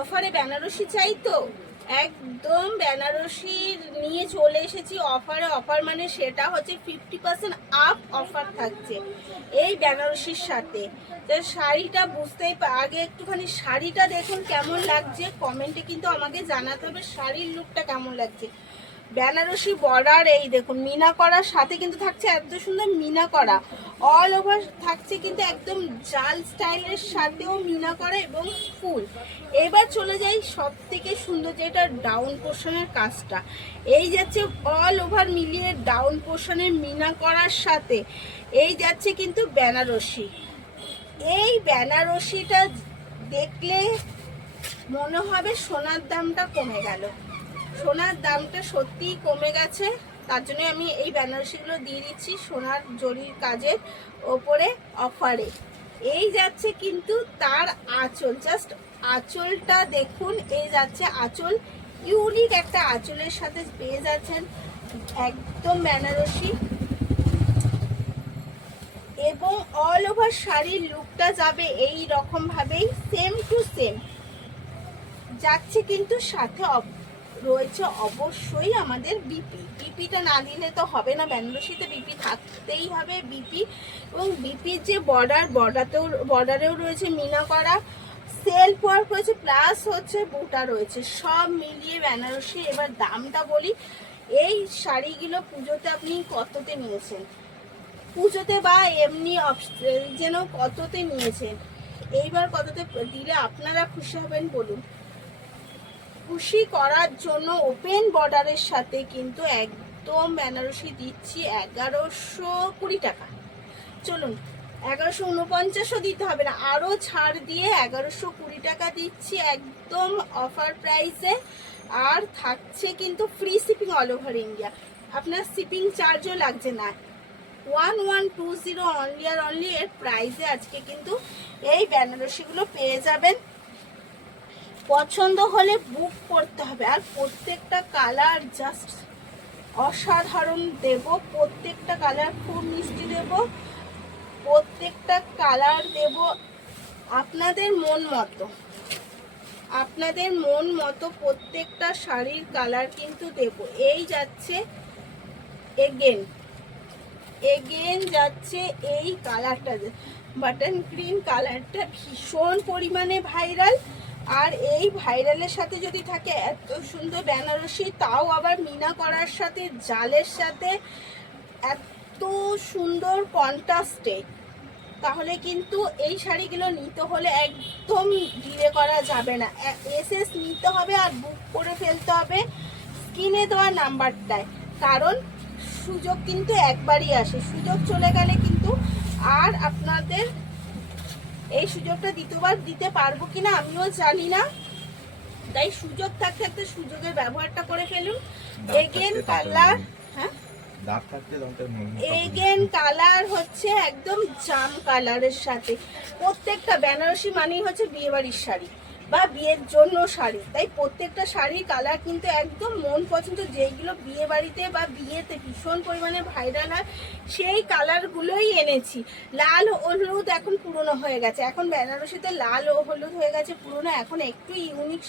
অফারে বেনারসি চাই তো একদম বেনারসি নিয়ে চলে এসেছি অফারে। অফার মানে সেটা হচ্ছে 50% আপ অফার থাকছে এই বেনারসির সাথে। তো শাড়িটা বুঝতেই আগে একটুখানি শাড়িটা দেখুন কেমন লাগছে, কমেন্টে কিন্তু আমাকে জানাতে হবে শাড়ির লুকটা কেমন লাগছে। বেনারসি বর্ডার এই দেখুন মিনা করার সাথে কিন্তু থাকছে এত সুন্দর মিনা করা, অল ওভার থাকছে কিন্তু একদম জাল স্টাইলের সাথেও মিনা করা এবং ফুল। এবার চলে যাই সব থেকে সুন্দর যেটা ডাউন পোর্শনের কাজটা, এই যাচ্ছে অল ওভার মিলিয়ে ডাউন পোর্শনের মিনা করার সাথে এই যাচ্ছে কিন্তু বেনারসি। এই বেনারসিটা দেখলে মনে হবে সোনার দামটা কমে গেল, সোনার দামটা সত্যিই কমে গেছে। তার জন্য আমি এই বেনারসিগুলো দিয়ে দিচ্ছি সোনার জরির কাজের ওপরে অফারে। এই যাচ্ছে কিন্তু তার আঁচল, জাস্ট আঁচলটা দেখুন, এই যাচ্ছে আঁচল, ইউনিক একটা আঁচলের সাথে পেয়ে যাচ্ছেন একদম বেনারসি এবং অল ওভার শাড়ির লুকটা যাবে এই রকম ভাবেই সেম টু সেম যাচ্ছে। কিন্তু সাথে রয়েছে অবশ্যই আমাদের বিপি, বিপিটা না দিলে তো হবে না, বেনারসিতে বিপি থাকতেই হবে বিপি। এবং বিপির যে বর্ডারেও রয়েছে মিনা করা, সেলফ ওয়ার্ক রয়েছে, প্লাস হচ্ছে বুটা রয়েছে, সব মিলিয়ে বেনারসি। এবার দামটা বলি, এই শাড়িগুলো পুজোতে আপনি কততে নিয়েছেন, পুজোতে বা এমনি যেন কততে নিয়েছেন, এইবার কততে দিলে আপনারা খুশি হবেন বলুন। খুশি করার জন্য ওপেন বর্ডারের সাথে কিন্তু একদম বেনারসি দিচ্ছি 1120 টাকা। চলুন 1149ও দিতে হবে না, আরও ছাড় দিয়ে 1120 টাকা দিচ্ছি একদম অফার প্রাইসে। আর থাকছে কিন্তু free shipping all over India, আপনার শিপিং চার্জও লাগছে না। 1120 অনলি আর অনলি এর প্রাইসে আজকে কিন্তু এই বেনারসিগুলো পেয়ে যাবেন। পছন্দ হলে বুক করতে হবে। আর প্রত্যেকটা কালার জাস্ট অসাধারণ দেব, প্রত্যেকটা কালার খুব মিষ্টি দেব, প্রত্যেকটা কালার দেব আপনাদের মন মতো, আপনাদের মন মতো প্রত্যেকটা শাড়ির কালার কিন্তু দেব। এই যাচ্ছে এগেন যাচ্ছে এই কালারটা, বাটন গ্রিন কালারটা ভীষণ পরিমাণে ভাইরাল। আর এই ভাইরালের সাথে যদি থাকে এত সুন্দর বেনারসি, তাও আবার মিনা করার সাথে জালের সাথে এত সুন্দর কন্ট্রাস্টে, তাহলে কিন্তু এই শাড়িগুলো নিতে হলে একদম ডিলে করা যাবে না, এসএস নিতে হবে আর বুক করে ফেলতে হবে স্ক্রিনে দেওয়া নাম্বারটায়। কারণ সুযোগ কিন্তু একবারই আসে, সুযোগ চলে গেলে কিন্তু আর আপনাদের এই সুযোগটা দ্বিতীয়বার দিতে পারবো কিনা আমিও জানি না, তাই সুযোগ থাকতে থাকতে সুযোগের ব্যবহারটা করে ফেলুন। এগেন কালার, হ্যাঁ এগেন কালার হচ্ছে একদম জাম কালারের সাথে। প্রত্যেকটা বেনারসি মানেই হচ্ছে বিয়ে বাড়ির শাড়ি বা বিয়ের জন্য শাড়ি, তাই প্রত্যেকটা শাড়ির কালার কিন্তু একদম মন পছন্দ, যেগুলো বিয়ে বাড়িতে বা বিয়েতে ভীষণ পরিমাণে ভাইরাল হয় সেই কালারগুলোই এনেছি। লাল হলুদ এখন পুরনো হয়ে গেছে, এখন বেনারসিতে লাল ও হলুদ হয়ে গেছে পুরনো, এখন একটু ইউনিক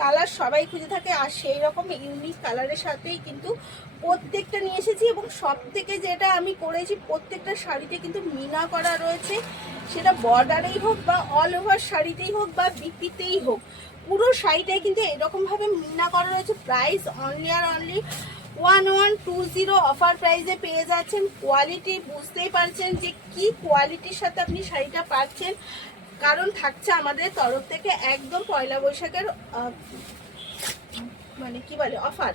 কালার সবাই খুঁজে থাকে, আর সেই রকম ইউনিক কালারের সাথেই কিন্তু প্রত্যেকটা নিয়ে এসেছি। এবং সব থেকে যেটা আমি করেছি, প্রত্যেকটা শাড়িতে কিন্তু মিনা করা রয়েছে, সেটা বর্ডারেই হোক বা অল ওভার শাড়িতেই হোক বা বিপিতেই হোক, পুরো শাড়িটাই কিন্তু এরকমভাবে মিনা করা রয়েছে। প্রাইস অনলি আর অনলি 1120 অফার প্রাইসে পেয়ে যাচ্ছেন। কোয়ালিটি বুঝতেই পারছেন যে কি কোয়ালিটির সাথে আপনি শাড়িটা পাচ্ছেন, কারণ থাকছে আমাদের তরফ থেকে একদম পয়লা বৈশাখের মানে কি বলে অফার,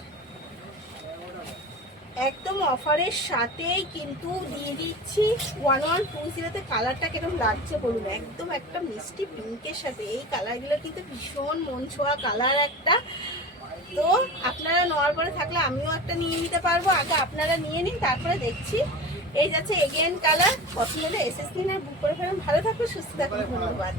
একদম অফারের সাথেই কিন্তু দিয়ে দিচ্ছি 1120-তে। কালারটা কিরকম লাগছে বলুন, একদম একটা মিষ্টি পিঙ্কের সাথে এই কালারগুলো কিন্তু ভীষণ মন ছোঁয়া কালার একটা। তো আপনারা নেওয়ার পরে থাকলে আমিও একটা নিয়ে নিতে পারবো, আগে আপনারা নিয়ে নিন তারপরে দেখছি। এই যাচ্ছে এগেন কালার, পছন্দ হলে এসএস কিনে বুক করে ফেলুন। ভালো থাকবে, সুস্থ থাকবে, ধন্যবাদ।